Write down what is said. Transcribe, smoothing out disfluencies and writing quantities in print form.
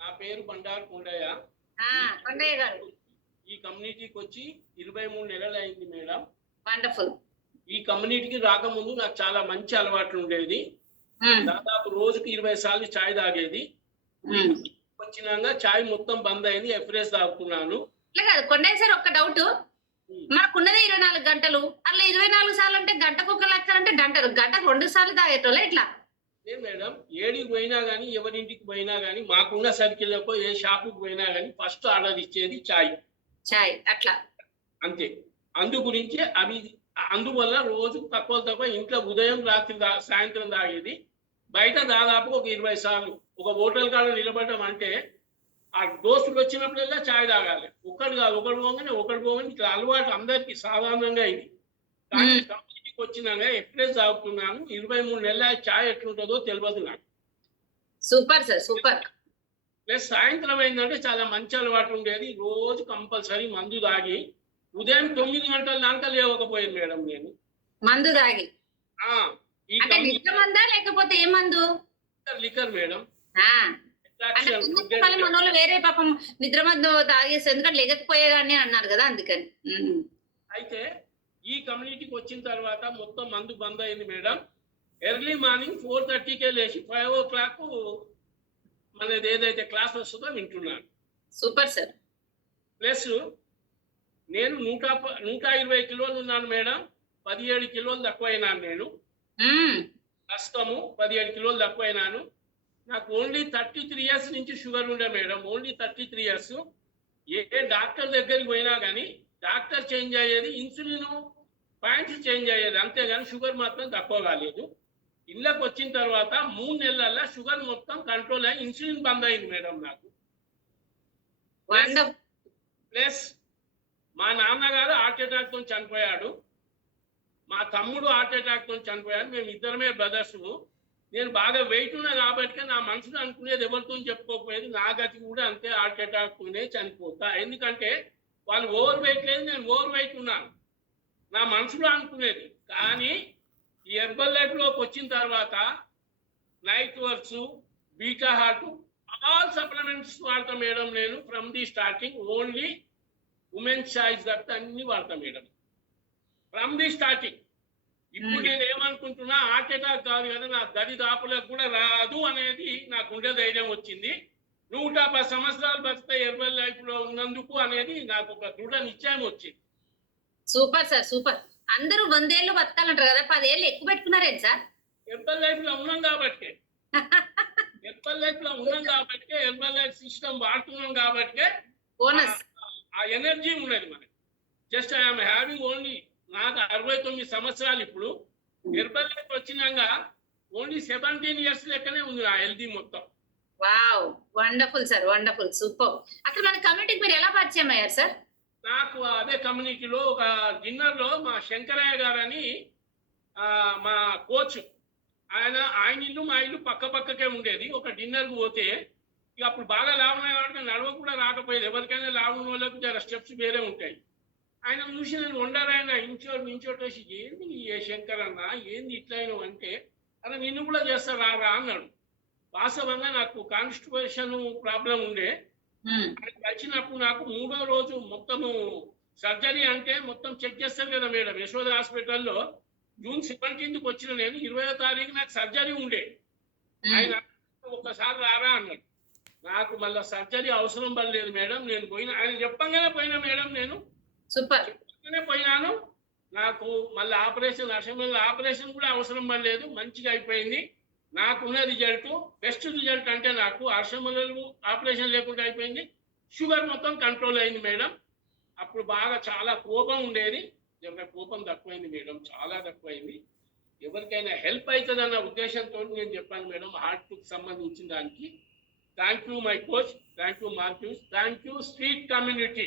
నా పేరు బండారు కొండయ్య. ఆ! ఈ కొండయ్య గారు. ఈ కమ్యూనిటీకి వచ్చి 23 నెలలు అయింది మేడం. వండర్‌ఫుల్. ఈ కమ్యూనిటీకి రాకముందు నాకు చాలా మంచి అలవాట్లు ఉండేది. హ్మ్. దాదాపు రోజుకి 20 సార్లు చాయ్ తాగేది. ఈ హ్మ్. వచ్చినాక చాయ్ మొత్తం బంద్ అయింది. ఎఫ్రెష్ తాగుతున్నాను. ఇట్లా కాదు కొండయ్య సార్ ఒక్క డౌటు. హ్మ్. మనకున్నదే 24 గంటలు. అట్లా 24 సార్లు అంటే గంటకొక లెక్క అంటే గంటకు 2 సార్లు తాగేటోళ్ళా ఎట్లా? లేదు మేడం. ఏడికి పోయినా గానీ, ఎవరింటికి పోయినా గానీ, మాకున్న సర్కిల్‌లో ఏ షాపుకి పోయినా గానీ ఫస్ట్ ఆర్డర్ ఇచ్చేది చాయ్. చాయ్ అట్లా. అంతే. అందు గురించి అవి అందువల్ల రోజు తక్కువ ఇంట్లో ఉదయం, రాత్రి సాయంత్రం తాగేది. బయట దాదాపు ఒక 20 సార్లు. ఒక హోటల్ కాడ నిలబడడం అంటే, ఆ దోస్తులు వచ్చినప్పుడల్లా చాయ్ తాగాలి. ఒక్కడు కాదు. ఒకడు పోగానే ఇట్లా అలవాటు అందరికీ సాధారణంగా ఇది. కానీ హ్మ్. కమ్యూనిటీకి వచ్చినాక ఎఫ్రెష్ తాగుతున్నాను. 23 నెలల చాయ్ ఎట్లుంటదో తెలవదు నాకు. Super sir. సూపర్. ప్లస్ సాయంత్రం అయిందంటే చాలా మంచి అలవాటు ఉండేది. రోజు కంపల్సరీ మందు తాగి, ఉదయం 9 గంటల దాకా లేవకపోయేది మేడం నేను. మందు తాగి. ఆ! ఈ అంటే నిద్ర కమ్యూనిటీ మందా? లేకపోతే ఏ మందు? Liquor madam. ఆ! అంటే అట్రాక్షన్ చిన్నప్పుడు గుడ్ మళ్ళీ మనోళ్ళు వేరే పాపం నిద్ర మందు తాగేసి ఎందుకంటే లెగకపోయేదాన్ని అన్నారు గదా! అందుకని. హ్మ్. అయితే ఈ కమ్యూనిటీకి వచ్చిన తర్వాత మొత్తం మందు బంద్ అయింది మేడం. ఎర్లీ మార్నింగ్ 4:30కే లేచి 5:00 మనది ఏదైతే క్లాస్ వస్తుందో వింటున్నాను. Super sir. ప్లస్ నేను 120 కిలోలు ఉన్నాను మేడం. 17 కిలోలు తక్కువైనాను నేను. హ్మ్. ప్రస్తుతము 17 కిలోలు తక్కువైనాను. నాకు ఓన్లీ 33 ఇయర్స్ నుంచి షుగర్ ఉండే మేడం. Only 33 years. ఏ డాక్టర్ దగ్గరికి పోయినా గానీ, డాక్టర్ చేంజ్ అయ్యేది. ఇన్సులిన్ పాయింట్స్ చేంజ్ అయ్యేది. అంతేగాని షుగర్ మాత్రం తక్కువ కాలేదు. ఇళ్ళకి వచ్చిన తర్వాత 3 నెలల్లో షుగర్ మొత్తం కంట్రోల్ అయ్యి ఇన్సులిన్ బంద్ అయింది మేడం నాకు. ప్లస్ వండర్ ప్లస్ మా నాన్నగారు హార్ట్ అటాక్ తో చనిపోయాడు. మా తమ్ముడు హార్ట్ అటాక్ తో చనిపోయాడు. మేము ఇద్దరమే బ్రదర్స్. నేను బాగా వెయిట్ ఉన్నా కాబట్టి నా మనసులో అనుకునేది ఎవరితో చెప్పుకోకపోయేది. నా గతి కూడా అంతే, హార్ట్ అటాక్ తోనే చనిపోతా. ఎందుకంటే వాళ్ళు ఓవర్ వెయిట్ లేదు, నేను ఓవర్ వెయిట్ ఉన్నాను. నా మనసులో అనుకునేది. కానీ ఈ హెర్బల్ లైఫ్ లోకి వచ్చిన తర్వాత night works, beta heart, all supplements వాడతా మేడం నేను. From the starting only women's choice తప్పితే అన్ని వాడతా మేడం. From the starting. ఇప్పుడు నేను ఏమనుకుంటున్నా, హార్ట్ అటాక్ కాదు కదా, నా గది దాపులకు కూడా రాదు అనేది నా గుండె ధైర్యం వచ్చింది. 110 సంవత్సరాలు బతికే హెర్బల్ లైఫ్ లో ఉన్నందుకు అనేది నాకు ఒక దృఢ నిశ్చయం వచ్చింది. Super sir. సూపర్. అందరూ 100 ఏళ్ళు బతకాలంటారు గదా! 10 ఏళ్ళు ఎక్కువ పెట్టుకున్నారేంటి సార్? హెర్బల్ లైఫ్ లో ఉన్నాం కాబట్టి హెర్బల్ లైఫ్ లో ఉన్నాం కాబట్టి, హెర్బల్ లైఫ్ సిస్టమ్ వాడుతున్నాం కాబట్టి బోనస్. ఆ ఎనర్జీ ఉన్నది మనకి. జస్ట్ ఐఎమ్ హ్యావింగ్ ఓన్లీ, నాకు 69 సంవత్సరాలు ఇప్పుడు. హెర్బల్ లైఫ్ వచ్చినాక ఓన్లీ 17 ఇయర్స్ లెక్కనే ఉంది నా హెల్తీ మొత్తం. Wow! Wonderful sir. Wonderful. Super. అసలు మన కమ్యూనిటీకి మీరు ఎలా పరిచయం అయ్యారు సార్? నాకు అదే కమ్యూనిటీలో ఒక డిన్నర్‌లో మా శంకరయ్య గారని మా కోచ్, ఆయన ఇల్లు మా ఇల్లు పక్కకే ఉండేది. ఒక డిన్నర్‌కి పోతే ఇక అప్పుడు బాగా లావయ్యే వాడికి నడవ కూడా రాకపోయేది. ఎవరికైనా లావు ఉన్నోళ్ళకి జర స్టెప్స్ వేరే ఉంటాయి. ఆయన చూసి నేను వండరాయన నించోటేసి, ఏంది ఏ శంకర్ అన్న, ఏంది ఇట్లా అయినావు అంటే, అరే నిన్ను కూడా చేస్తా రారా అన్నాడు. వాస్తవంగా నాకు కాన్స్టిపేషన్ ప్రాబ్లం ఉండే. హ్మ్. ఆయన వచ్చినప్పుడు నాకు 3వ రోజు మొత్తము సర్జరీ అంటే మొత్తం చెక్ చేస్తారు కదా మేడం. యశోద హాస్పిటల్లో జూన్ 17కి వచ్చిన నేను 20వ తారీఖు నాకు సర్జరీ ఉండే. హ్మ్. ఆయన ఒక్కసారి రారా అన్నాడు. నాకు మళ్ళా సర్జరీ అవసరం పడలేదు మేడం. నేను పోయిన, ఆయన చెప్పంగానే పోయినా మేడం నేను. సూపర్. చెప్పంగానే పోయినాను. నాకు మళ్ళీ ఆపరేషన్ కూడా అవసరం పడలేదు. మంచిగా అయిపోయింది. నాకున్న రిజల్ట్, బెస్ట్ రిజల్ట్ అంటే నాకు హర్షములు ఆపరేషన్ లేకుండా అయిపోయింది. షుగర్ మొత్తం కంట్రోల్ అయింది మేడం. అప్పుడు బాగా చాలా కోపం ఉండేది. కోపం తక్కువైంది మేడం, చాలా తక్కువైంది. ఎవరికైనా హెల్ప్ అవుతుందన్న ఉద్దేశంతో నేను చెప్పాను మేడం, హార్ట్కి సంబంధించిన దానికి. Thank you my coach, thank you Marcus, thank you street community.